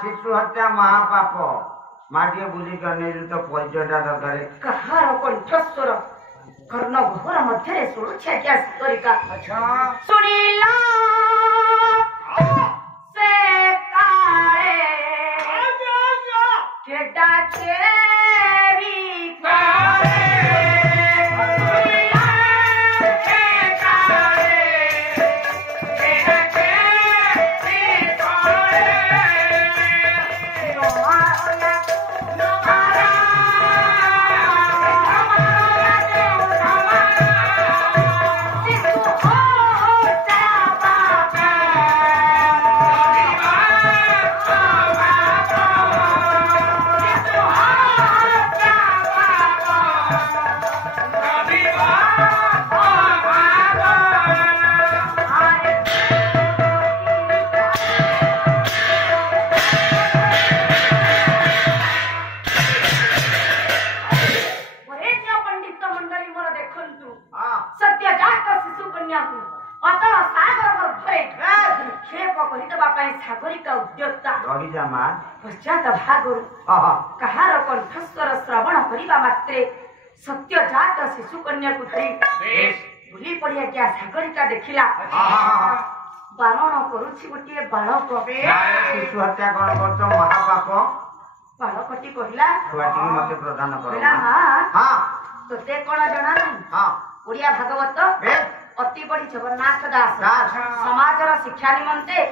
शिशु हत्या महापाप माटिए बुझी करने तो परिचयटा दरकार कहार कंठस्वर कर्ण घोर मध्य शुणुछा क्या सागरिका अच्छा सुनिला से काले के डाके भी काले कहार कंठस्वर श्रवण करने मात्रे सत्य जात शिशु कन्या को धरी भूली पड़िया क्या सागरिका देखिला बारण करुछि गोटे बालक शिशु हत्या कौन कर महापाप बालकटी कहला छुआटी मते प्रदान कर हां तोते कोन जणा नहीं हां ओडिया भागवत अति बड़ी जगन्नाथ दास समाजर शिक्षा निमंते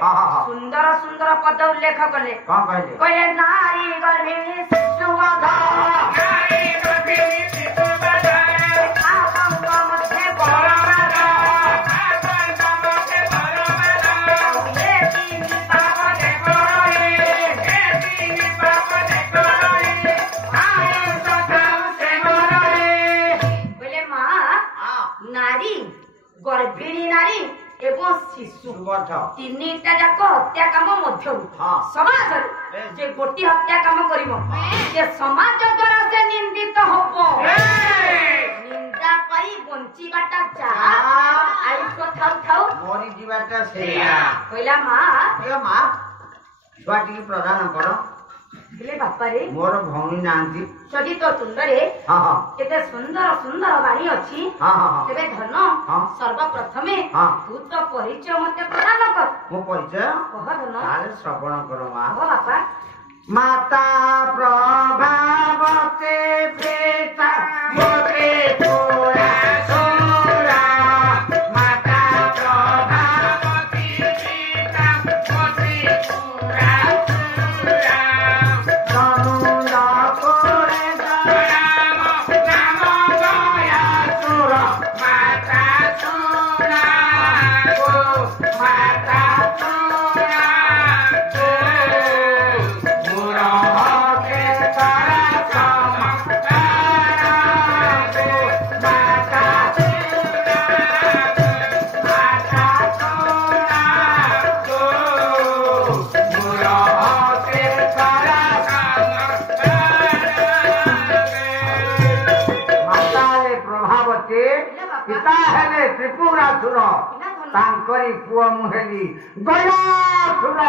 सुंदर सुंदर पद उल्लेख कले कहले नारी गर्भिणी शिशु वधा नारी गर्भिणी शिशु वधा आपंग मध्य परमदा आपंग मध्य परमदा ये तीन पाप देखोरे ये तीन पाप देखोरे आय सदाम से मोरे बोले मां नारी गर्भिणी नारी एवं शिशु ପଛ ତିନିଟା ଯାକ ହତ୍ୟା କାମ ମଧ୍ୟରୁ ହଁ। ସମାଜରେ ଯେ ଗୋଟିଏ ହତ୍ୟା କାମ କରିବ ସେ ସମାଜ ଦ୍ୱାରା ସେ ନିନ୍ଦିତ ହବ। ନିନ୍ଦା ପାଇ ବଞ୍ଚିବାଟା ଯାହା ଆୟୁଷ ଥାଉ ଥାଉ ମରିଯିବାଟା ସେଇଆ। କହିଲା ମା ଏ ମା ଛୁଆ ଟିକେ ପ୍ରଦାନ କର। ହେଲେ ବାପାରେ ମୋର ଭଉଣୀ ନାହାନ୍ତି। ଯଦି ତୋ ତୁଣ୍ଡରେ ହଁ ହଁ କେତେ ସୁନ୍ଦର ସୁନ୍ଦର ବାଣୀ ଅଛି ହଁ ହଁ ହଁ ତେବେ ଧନ ହଁ। ସର୍ବପ୍ରଥମେ ହଁ। ତୁ ତୋ ପରିଚୟ ମତେ ପ୍ରଦାନ କର। ମୋ ପରିଚୟ କହ ଧନ ତାହେଲେ ଶ୍ରବଣ କର ମା। କହ ବାପା। ମାତା ପ୍ରଭାବତେ ପ୍ରେତା ମୋତେ ପୁରା ସୁରା। ମାତା ପ୍ରଭାବତେ ପ୍ରେତା ମୋତେ ପୁରା ସୁରା। ତନୁର କୋରେ ଦୟାମ ନାମ ଦୟା ସୁର। ମାତା ସୁରା ଗୋ ମାତା ସୁରା ଗୋ। ପିତା ହେଲେ ତ୍ରିପୁରାସୁର ତାଙ୍କରି ପୁଅ ମୁଁ ହେଲି ଗୟାସୁର।